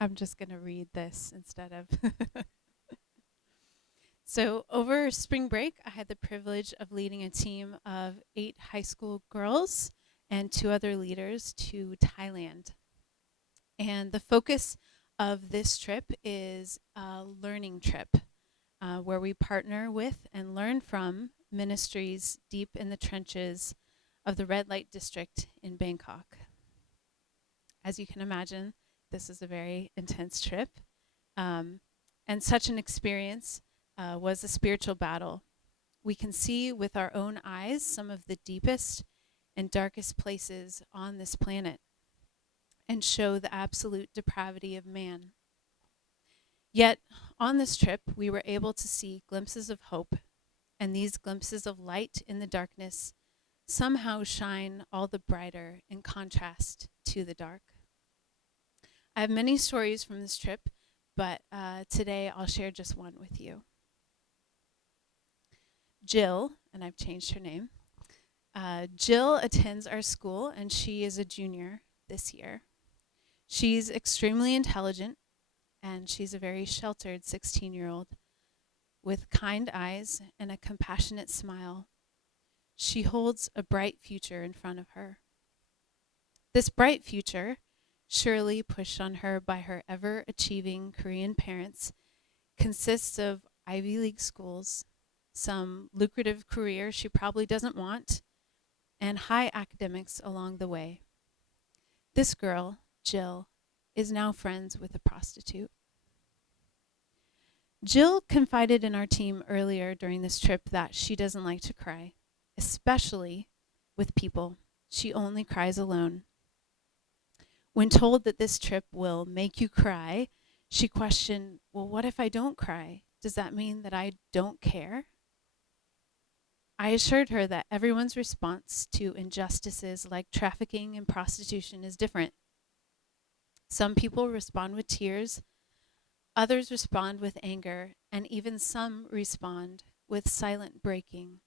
I'm just going to read this instead of. So, over spring break, I had the privilege of leading a team of 8 high school girls and 2 other leaders to Thailand. And the focus of this trip is a learning trip where we partner with and learn from ministries deep in the trenches of the red light district in Bangkok. As you can imagine, this is a very intense trip. Um, and such an experience was a spiritual battle. We can see with our own eyes some of the deepest and darkest places on this planet and show the absolute depravity of man. Yet, on this trip, we were able to see glimpses of hope, and these glimpses of light in the darkness somehow shine all the brighter in contrast to the dark. I have many stories from this trip, but today I'll share just one with you. Jill, and I've changed her name, Jill attends our school, and she is a junior this year. She's extremely intelligent, and she's a very sheltered 16-year-old with kind eyes and a compassionate smile. She holds a bright future in front of her. This bright future, surely pushed on her by her ever-achieving Korean parents, consists of Ivy League schools, some lucrative career she probably doesn't want, and high academics along the way. This girl, Jill, is now friends with a prostitute. Jill confided in our team earlier during this trip that she doesn't like to cry, especially with people. She only cries alone. When told that this trip will make you cry, she questioned, well, what if I don't cry? Does that mean that I don't care? I assured her that everyone's response to injustices like trafficking and prostitution is different. Some people respond with tears, others respond with anger, and even some respond with silent breaking.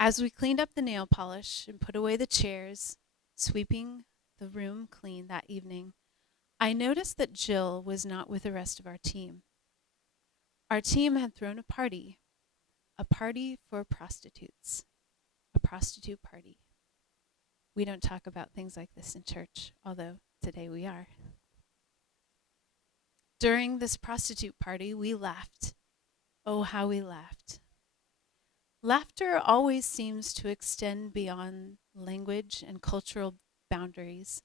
As we cleaned up the nail polish and put away the chairs, sweeping the room clean that evening, I noticed that Jill was not with the rest of our team. Our team had thrown a party for prostitutes, a prostitute party. We don't talk about things like this in church, although today we are. During this prostitute party, we laughed. Oh, how we laughed. Laughter always seems to extend beyond language and cultural boundaries.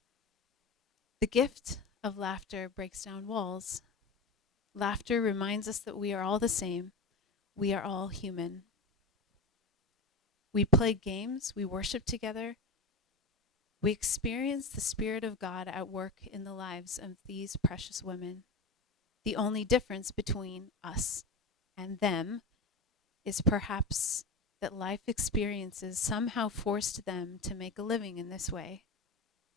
The gift of laughter breaks down walls. Laughter reminds us that we are all the same. We are all human. We play games, we worship together. We experience the Spirit of God at work in the lives of these precious women. The only difference between us and them is perhaps that life experiences somehow forced them to make a living in this way,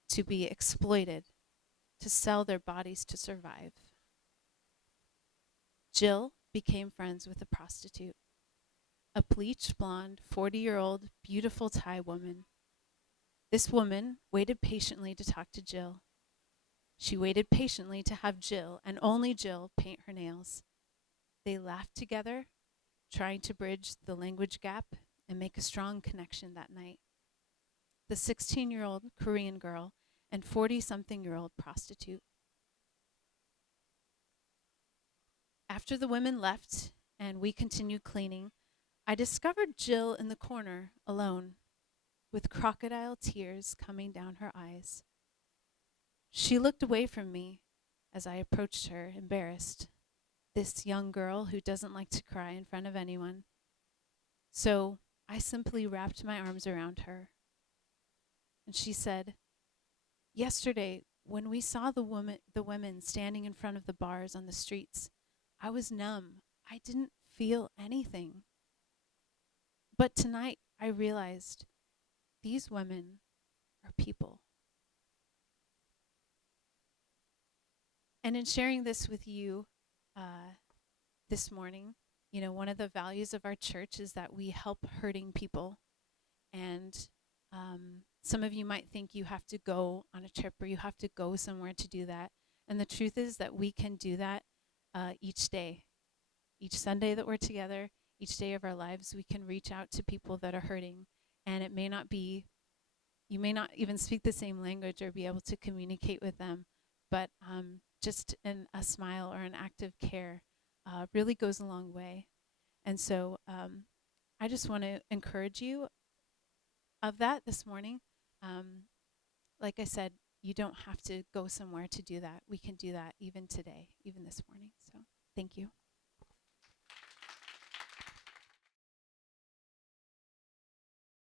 to be exploited, to sell their bodies to survive. Jill became friends with a prostitute, a bleached blonde, 40-year-old, beautiful Thai woman. This woman waited patiently to talk to Jill. She waited patiently to have Jill, and only Jill, paint her nails. They laughed together, trying to bridge the language gap and make a strong connection that night. The 16-year-old Korean girl and 40-something-year-old prostitute. After the women left and we continued cleaning, I discovered Jill in the corner, alone, with crocodile tears coming down her eyes. She looked away from me as I approached her, embarrassed. This young girl who doesn't like to cry in front of anyone. So I simply wrapped my arms around her. And she said, yesterday, when we saw the women standing in front of the bars on the streets, I was numb. I didn't feel anything. But tonight I realized these women are people. And in sharing this with you this morning, one of the values of our church is that we help hurting people. And Some of you might think you have to go on a trip or you have to go somewhere to do that. And the truth is that we can do that each day. Each Sunday that we're together, each day of our lives, we can reach out to people that are hurting. And it may not be, you may not even speak the same language or be able to communicate with them, but just a smile or an act of care really goes a long way. And so I just want to encourage you of that this morning. Like I said, you don't have to go somewhere to do that. We can do that even today, even this morning. So thank you.